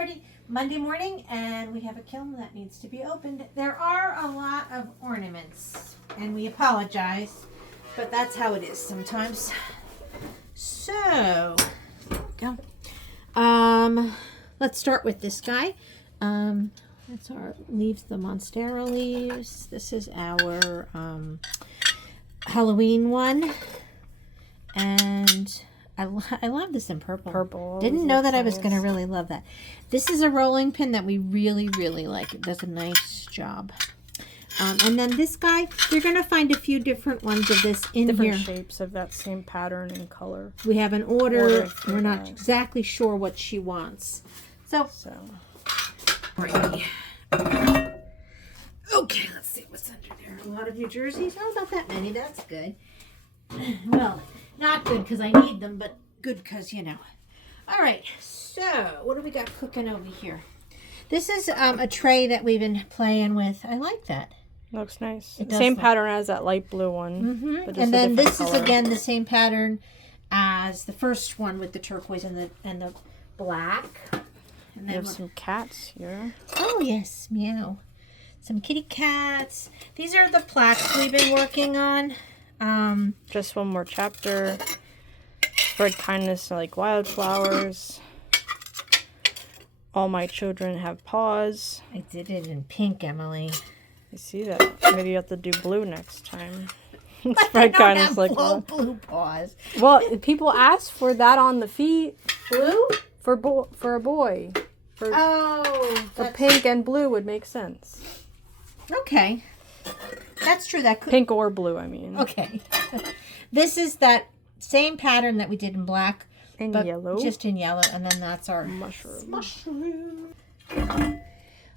everybody. Monday morning, and we have a kiln that needs to be opened. There are a lot of ornaments, and we apologize, but that's how it is sometimes. So, there we go. Let's start with this guy. That's our leaves, the Monstera leaves. This is our Halloween one, and I love this in purple. Purple. Didn't know that I was going to really love that. This is a rolling pin that we really, really like. It does a nice job. And then this guy, you're going to find a few different ones of this in different here. shapes of that same pattern and color. We have an order. We're not exactly sure what she wants. So. Right. Okay, let's see what's under there. A lot of New Jerseys. Oh, not that many. That's good. Well, not good because I need them, but good because, you know. All right, so what do we got cooking over here? This is a tray that we've been playing with. I like that. Looks nice. Same pattern as that light blue one. But and then this is again the same pattern as the first one with the turquoise and the black. And then we have some cats here. Oh yes, meow. Some kitty cats. These are the plaques we've been working on. Just one more chapter. Spread kindness like wildflowers. All my children have paws. I did it in pink, Emily. I see that. Maybe you have to do blue next time. Spread kindness like blue paws. Well, people ask for that on the feet. Blue? For a boy. For pink and blue would make sense. Okay. That's true. That could... Pink or blue, I mean. Okay. This is that same pattern that we did in black. In yellow. Just in yellow. And then that's our mushroom.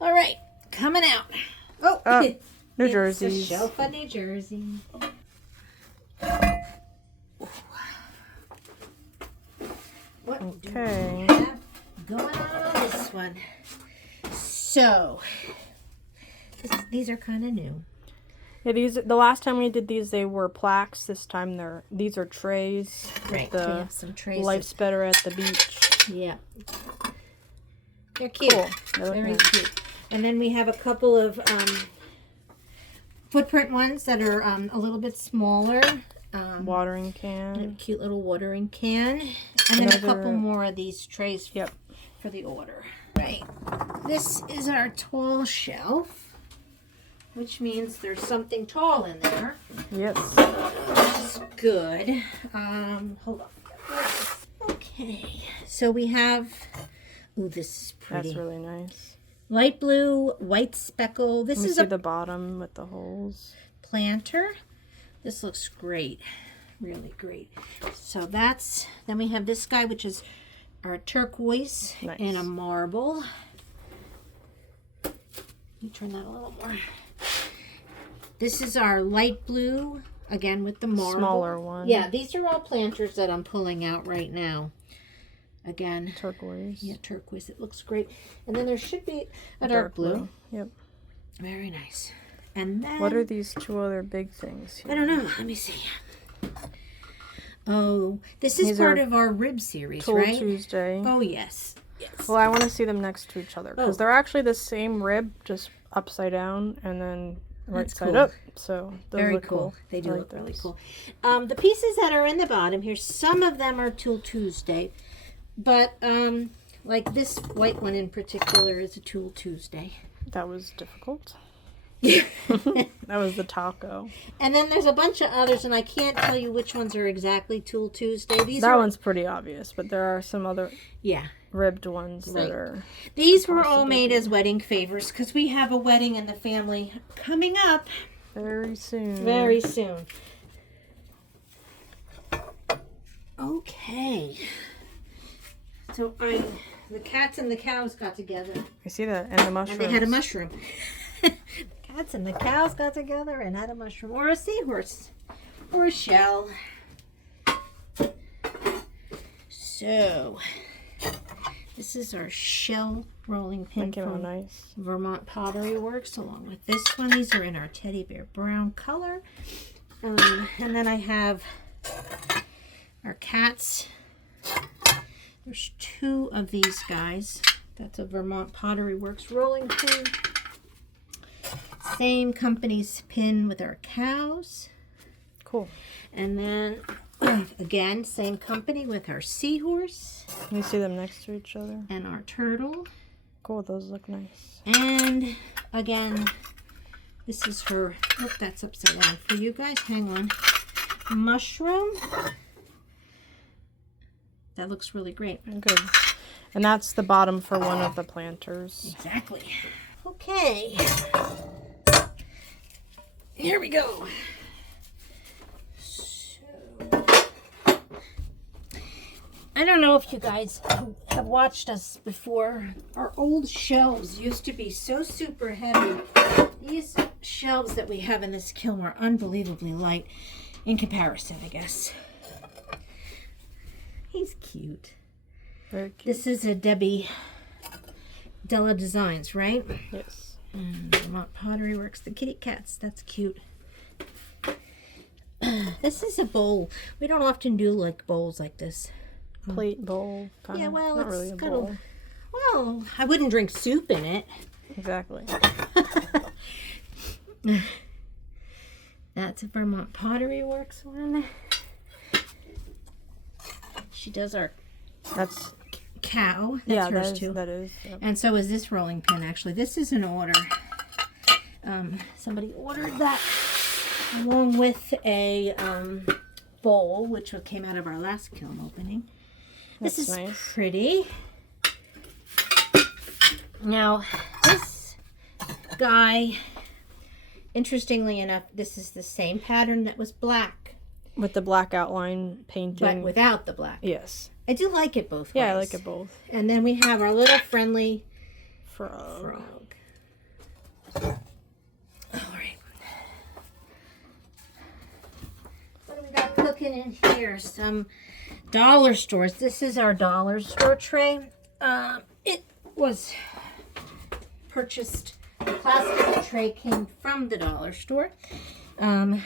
All right. Coming out. Oh, New Jersey. It's a shelf of New Jersey. What do we have going on this one? So, these are kind of new. Yeah, the last time we did these, they were plaques. This time these are trays. Right. We have some trays. Life's better at the beach. Yeah. They're cute. Cool. Very cute. And then we have a couple of footprint ones that are a little bit smaller. Watering can. A cute little watering can. And then a couple more of these trays for the order. Right. This is our tall shelf, which means there's something tall in there. Yes. Which is good. Hold on. Okay. So we have... Ooh, this is pretty. That's really nice. Light blue, white speckle. This is the bottom with the holes. Planter. This looks great. Really great. So that's... Then we have this guy, which is our turquoise and a marble. Let me turn that a little more. This is our light blue, again with the marble. Smaller one. Yeah, these are all planters that I'm pulling out right now. Again. Turquoise. Yeah, turquoise. It looks great. And then there should be a dark blue. Yep. Very nice. And then... What are these two other big things here? I don't know. Let me see. Oh, this is part of our rib series, right? Tool Tuesday. Oh, yes. Yes. Well, I want to see them next to each other because they're actually the same rib, just upside down and then right side up. So those very look cool. They do look really cool. The pieces that are in the bottom here, some of them are Tool Tuesday, but like this white one in particular is a Tool Tuesday. That was difficult. That was the taco. And then there's a bunch of others, and I can't tell you which ones are exactly Tool Tuesday. That one's pretty obvious, but there are some other ribbed ones that are... These were all made as wedding favors because we have a wedding in the family coming up. Very soon. Very soon. Okay. So the cats and the cows got together. I see that. And the mushrooms. And they had a mushroom. Cats and the cows got together and had a mushroom. Or a seahorse. Or a shell. So, this is our shell rolling pin from Vermont Pottery Works, along with this one. These are in our teddy bear brown color. And then I have our cats. There's two of these guys. That's a Vermont Pottery Works rolling pin. Same company's pin with our cows. Cool. And then, again, same company with our seahorse. Can you see them next to each other? And our turtle. Cool, those look nice. And, again, this is her, oh, that's upside down for you guys. Hang on. Mushroom. That looks really great. Good. And that's the bottom for one of the planters. Exactly. Okay. Here we go. So, I don't know if you guys have watched us before. Our old shelves used to be so super heavy. These shelves that we have in this kiln are unbelievably light in comparison, I guess. He's cute. Very cute. This is a Debbie Della Designs, right? Yes. And Vermont Pottery Works, the kitty cats. That's cute. This is a bowl. We don't often do like bowls like this. Plate bowl. Kinda. Yeah, well, not it's really a got bowl. Well, I wouldn't drink soup in it. Exactly. That's a Vermont Pottery Works one. She does our That's cow. That's hers too. That is. Yep. And so is this rolling pin, actually. This is an order. Somebody ordered that along with a bowl, which came out of our last kiln opening. This That's is nice. pretty. Now, this guy, interestingly enough, this is the same pattern that was black, With the black outline painting. but without the black. Yes. I do like it both ways. Yeah, I like it both. And then we have our little friendly Frog. frog. All right. What do we got cooking in here? Some dollar stores. This is our dollar store tray. It was purchased. The plastic tray came from the dollar store. And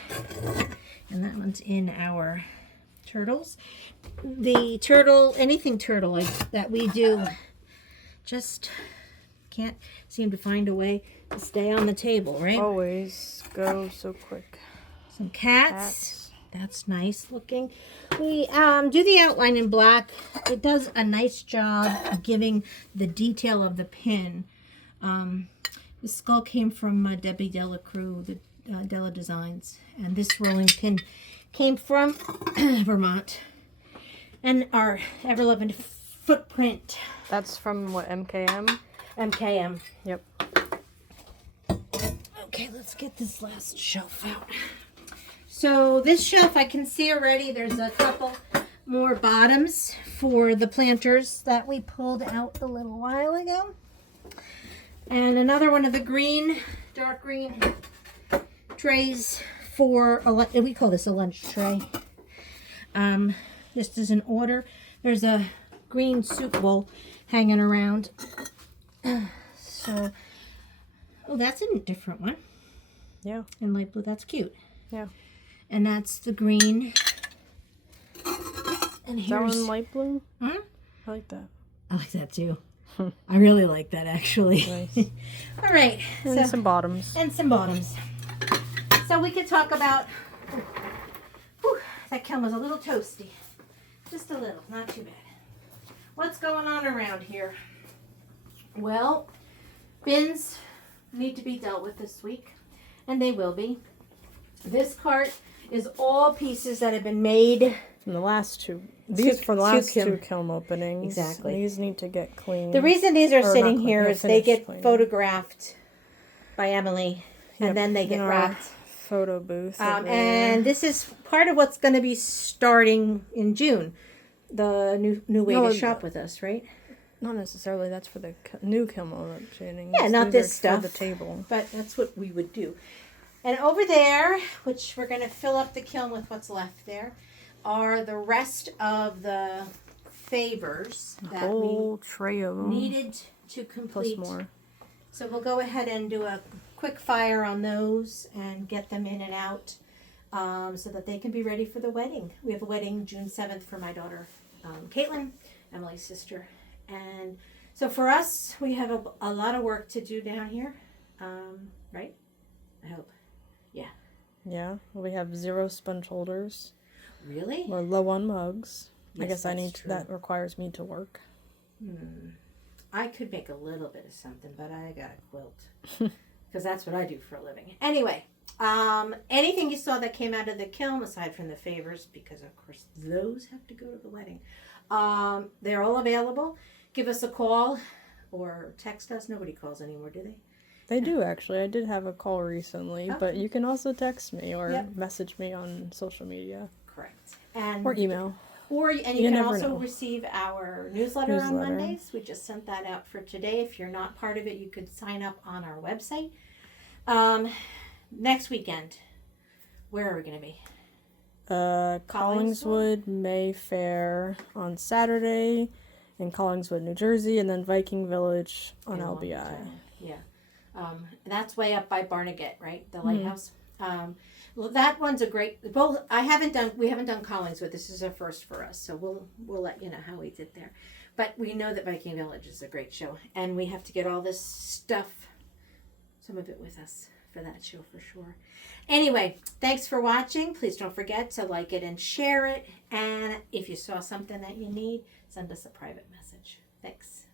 that one's in our turtles. The turtle, anything turtle that we do, just can't seem to find a way to stay on the table, right? Always go so quick. Some cats. That's nice looking. We do the outline in black. It does a nice job of giving the detail of the pin. The skull came from Debbie Della Crew, the Della Designs, and this rolling pin came from Vermont. And our ever-loving footprint. That's from what, MKM? MKM. Yep. Okay, let's get this last shelf out. So this shelf, I can see already there's a couple more bottoms for the planters that we pulled out a little while ago. And another one of the green, dark green trays for, we call this a lunch tray. Just as an order. There's a green soup bowl hanging around. So, oh, that's a different one. Yeah. In light blue, that's cute. Yeah. And that's the green. And Is that here's one light blue? Huh? I like that. I like that too. I really like that actually. Nice. All right. And some bottoms. And some bottoms. So we could talk about. Whew, that kiln was a little toasty. Just a little, not too bad. What's going on around here? Well, bins need to be dealt with this week, and they will be. This cart is all pieces that have been made. From the last two. These for the last kiln. two kiln openings. Exactly. These need to get cleaned. The reason these are Or sitting not here clean, is they finished get cleaning. photographed by Emily, and Yep, then they get in our wrapped. Photo booth. over And this is part of what's going to be starting in June. The new way No, to shop with us, right? Not necessarily. That's for the new kiln openings. Yeah, not These this are stuff. For the table. But that's what we would do. And over there, which we're going to fill up the kiln with what's left there, are the rest of the favors A that whole tray of we them. needed to Plus complete. more. So we'll go ahead and do a quick fire on those and get them in and out so that they can be ready for the wedding. We have a wedding June 7th for my daughter, Caitlin, Emily's sister. And So for us, we have a lot of work to do down here, right? I hope. Yeah, we have 0 sponge holders. Really? We're low on mugs. Yes, I guess that's true. that requires me to work. I could make a little bit of something, but I got a quilt because that's what I do for a living. Anyway, anything you saw that came out of the kiln, aside from the favors, because of course those have to go to the wedding, they're all available. Give us a call or text us. Nobody calls anymore, do they? They do, actually. I did have a call recently, but Okay. you can also text me or Yep. message me on social media. Correct. And Or email. you You can never also know. receive our newsletter on Mondays. We just sent that out for today. If you're not part of it, you could sign up on our website. Next weekend, where are we going to be? Collingswood Mayfair on Saturday in Collingswood, New Jersey, and then Viking Village on In LBI. Longtown. Yeah. That's way up by Barnegat, right? The lighthouse. Well, that one's a great. Both we haven't done Collingswood. This is a first for us, so we'll let you know how we did there. But we know that Viking Village is a great show, and we have to get all this stuff, some of it with us for that show for sure. Anyway, thanks for watching. Please don't forget to like it and share it. And if you saw something that you need, send us a private message. Thanks.